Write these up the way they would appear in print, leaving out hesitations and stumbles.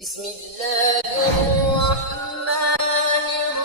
بسم اللہ الرحمن الرحیم۔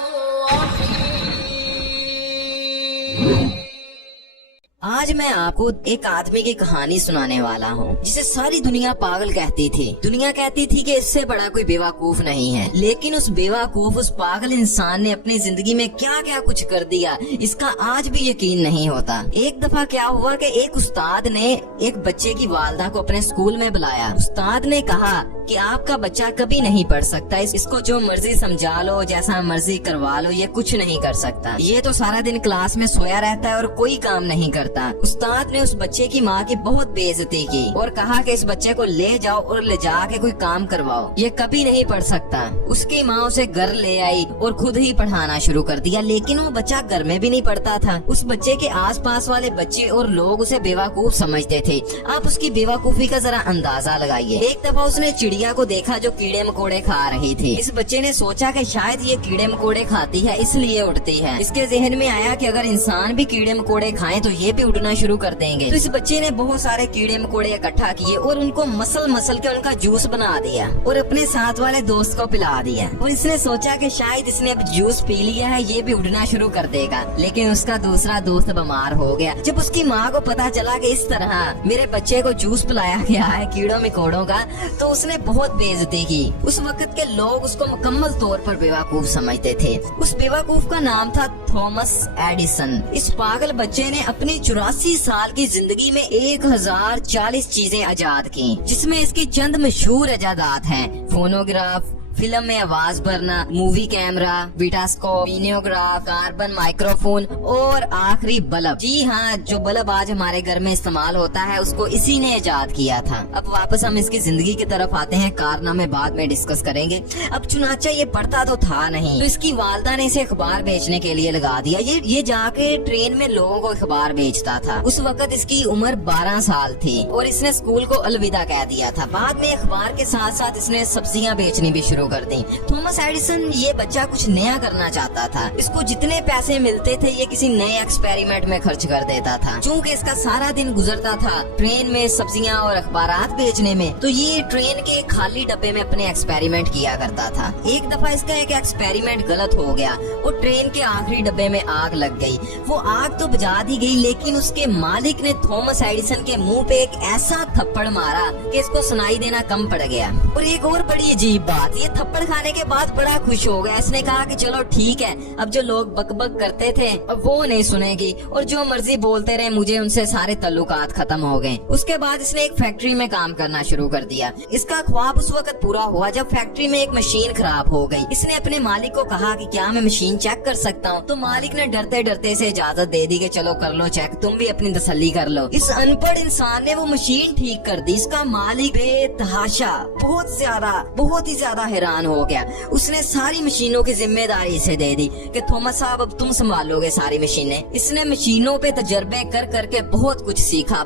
آج میں آپ کو ایک آدمی کی کہانی سنانے والا ہوں جسے ساری دنیا پاگل کہتی تھی۔ دنیا کہتی تھی کہ اس سے بڑا کوئی بیوقوف نہیں ہے، لیکن اس بیوقوف اس پاگل انسان نے اپنی زندگی میں کیا کیا کچھ کر دیا اس کا آج بھی یقین نہیں ہوتا۔ ایک دفعہ کیا ہوا کہ ایک استاد نے ایک بچے کی والدہ کو اپنے اسکول میں بلایا۔ استاد نے کہا کہ آپ کا بچہ کبھی نہیں پڑھ سکتا، اس کو جو مرضی سمجھا لو، جیسا مرضی کروا لو، یہ کچھ نہیں کر سکتا۔ یہ تو سارا دن کلاس میں سویا رہتا ہے اور کوئی کام نہیں کرتا۔ استاد نے اس بچے کی ماں کی بہت بے عزتی کی اور کہا کہ اس بچے کو لے جاؤ اور لے جا کے کوئی کام کرواؤ، یہ کبھی نہیں پڑھ سکتا۔ اس کی ماں اسے گھر لے آئی اور خود ہی پڑھانا شروع کر دیا، لیکن وہ بچہ گھر میں بھی نہیں پڑھتا تھا۔ اس بچے کے آس پاس والے بچے اور لوگ اسے بیوقوف سمجھتے تھے۔ آپ اس کی بیوقوفی کا ذرا اندازہ لگائیے۔ ایک دفعہ اس نے چڑیا کو دیکھا جو کیڑے مکوڑے کھا رہی تھی۔ اس بچے نے سوچا کہ شاید یہ کیڑے مکوڑے کھاتی ہے اس لیے اڑتی ہے۔ اس کے ذہن میں آیا کہ اگر انسان بھی کیڑے مکوڑے کھائیں تو یہ بھی اڑنا شروع کر دیں گے۔ تو اس بچے نے بہت سارے کیڑے مکوڑے اکٹھا کیے اور ان کو مسل کے ان کا جوس بنا دیا اور اپنے ساتھ والے دوست کو پلا دیا، اور اس نے سوچا کہ شاید اس نے اب جوس پی لیا ہے، یہ بھی اڑنا شروع کر دے گا۔ لیکن اس کا دوسرا دوست بیمار ہو گیا۔ جب اس کی ماں کو پتا چلا کہ اس طرح میرے بچے کو جوس پلایا گیا ہے کیڑوں مکوڑوں کا، تو اس نے بہت بے عزتی کی۔ اس وقت کے لوگ اس کو مکمل طور پر بیوقوف سمجھتے تھے۔ اس بیوقوف کا نام تھا تھامس ایڈیسن۔ اس پاگل بچے نے اپنی 84 سال کی زندگی میں 1040 چیزیں ایجاد کی، جس میں اس کی چند مشہور ایجادات ہیں: فونوگراف، فلم میں آواز بھرنا، مووی کیمرہ، ویٹاسکوپ، وینیوگراف، کاربن مائکروفون اور آخری بلب۔ جی ہاں، جو بلب آج ہمارے گھر میں استعمال ہوتا ہے اس کو اسی نے ایجاد کیا تھا۔ اب واپس ہم اس کی زندگی کی طرف آتے ہیں، کارنامے بعد میں ڈسکس کریں گے۔ اب چنانچہ یہ پڑھتا تو تھا نہیں، تو اس کی والدہ نے اسے اخبار بیچنے کے لیے لگا دیا۔ یہ جا کے ٹرین میں لوگوں کو اخبار بیچتا تھا۔ اس وقت اس کی عمر 12 سال تھی اور اس نے اسکول کو الوداع کہہ دیا تھا۔ بعد میں اخبار کے ساتھ ساتھ اس نے سبزیاں بیچنی بھی شروع کر دی۔ تھامس ایڈیسن یہ بچہ کچھ نیا کرنا چاہتا تھا۔ اس کو جتنے پیسے ملتے تھے یہ کسی نئے ایکسپیریمنٹ میں خرچ کر دیتا تھا۔ چونکہ اس کا سارا دن گزرتا تھا ٹرین میں سبزیاں اور اخبارات بیچنے میں، تو یہ ٹرین کے خالی ڈبے میں اپنے ایکسپیریمنٹ کیا کرتا تھا۔ ایک دفعہ اس کا ایک ایکسپیریمنٹ غلط ہو گیا اور ٹرین کے آخری ڈبے میں آگ لگ گئی۔ وہ آگ تو بجھا دی گئی، لیکن اس کے مالک نے تھامس ایڈیسن کے منہ پہ ایک ایسا تھپڑ مارا کہ اس کو سنائی دینا کم پڑ گیا۔ اور ایک اور بڑی عجیب بات، یہ تھپڑ کھانے کے بعد بڑا خوش ہو گیا۔ اس نے کہا کہ چلو ٹھیک ہے، اب جو لوگ بک بک کرتے تھے اب وہ نہیں سنے گی، اور جو مرضی بولتے رہے، مجھے ان سے سارے تعلقات ختم ہو گئے۔ اس کے بعد اس نے ایک فیکٹری میں کام کرنا شروع کر دیا۔ اس کا خواب اس وقت پورا ہوا جب فیکٹری میں ایک مشین خراب ہو گئی۔ اس نے اپنے مالک کو کہا کہ کیا میں مشین چیک کر سکتا ہوں؟ تو مالک نے ڈرتے ڈرتے سے اجازت دے دی کہ چلو کر لو چیک، تم بھی اپنی تسلی کر لو۔ اس ان پڑھ انسان نے وہ مشین ٹھیک کر دی۔ اس کا مالک بے تحاشا بہت ہی زیادہ حیران ہو گیا۔ اس نے ساری مشینوں کی ذمہ داری اسے دے دی کہ تھامس صاحب اب تم سنبھالو گے ساری مشینیں۔ اس نے مشینوں پہ تجربے کر کے بہت کچھ سیکھا۔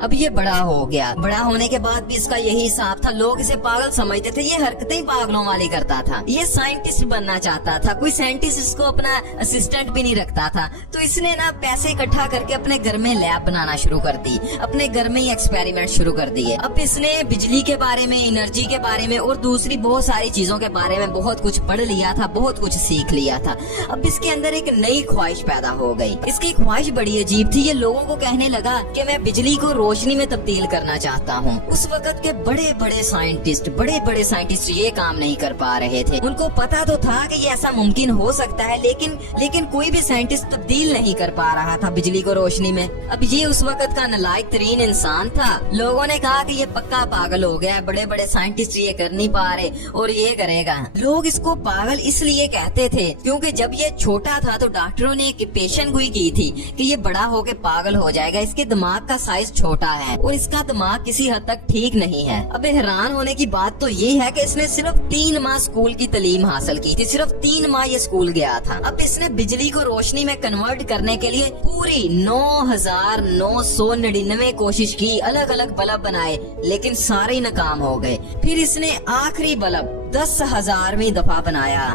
اب یہ بڑا ہو گیا۔ بڑا ہونے کے بعد بھی اس کا یہی حساب تھا، لوگ اسے پاگل سمجھتے تھے، یہ حرکتیں پاگلوں والی کرتا تھا۔ یہ سائنٹسٹ بننا چاہتا تھا، کوئی سائنٹسٹ اس کو اپنا اسسٹنٹ بھی نہیں رکھتا تھا۔ تو اس نے نا پیسے اکٹھا کر کے اپنے گھر میں لیب بنانا شروع کر دی، اپنے گھر میں ہی ایکسپیریمنٹ شروع کر دیے۔ اب اس نے بجلی کے بارے میں، انرجی کے بارے میں اور دوسری بہت ساری چیزوں کے بارے میں بہت کچھ پڑھ لیا تھا، بہت کچھ سیکھ لیا تھا۔ اب اس کے اندر ایک نئی خواہش پیدا ہو گئی۔ اس کی خواہش بڑی عجیب تھی۔ یہ لوگوں کو کہنے لگا کہ میں بجلی کو روشنی میں تبدیل کرنا چاہتا ہوں۔ اس وقت کے بڑے بڑے سائنٹسٹ یہ کام نہیں کر پا رہے تھے۔ ان کو پتا تو تھا کہ یہ ایسا ممکن ہو سکتا ہے، لیکن کوئی بھی سائنٹسٹ تبدیل نہیں کر پا رہا تھا بجلی کو روشنی میں۔ اب یہ اس وقت کا نالائق ترین انسان تھا۔ لوگوں نے کہا کہ یہ پکا پاگل ہو گیا ہے، بڑے سائنٹسٹ یہ کر نہیں پا رہے اور یہ کرے گا۔ لوگ اس کو پاگل اس لیے کہتے تھے کیونکہ جب یہ چھوٹا تھا تو ڈاکٹروں نے ایک پیشن گوئی کی تھی کہ یہ بڑا ہو کے پاگل ہو جائے گا، اس کے دماغ کا سائز چھوٹا ہے اور اس کا دماغ کسی حد تک ٹھیک نہیں ہے۔ اب حیران ہونے کی بات تو یہ ہے کہ اس نے صرف 3 ماہ اسکول کی تعلیم حاصل کی تھی، صرف 3 ماہ یہ اسکول گیا تھا۔ اب اس نے بجلی کو روشنی میں کنورٹ کرنے کے لیے پوری 9999 کوشش کی، الگ الگ بلب بنائے، لیکن سارے ناکام ہو گئے۔ پھر اس نے آخری بلب 10,000ویں دفعہ بنایا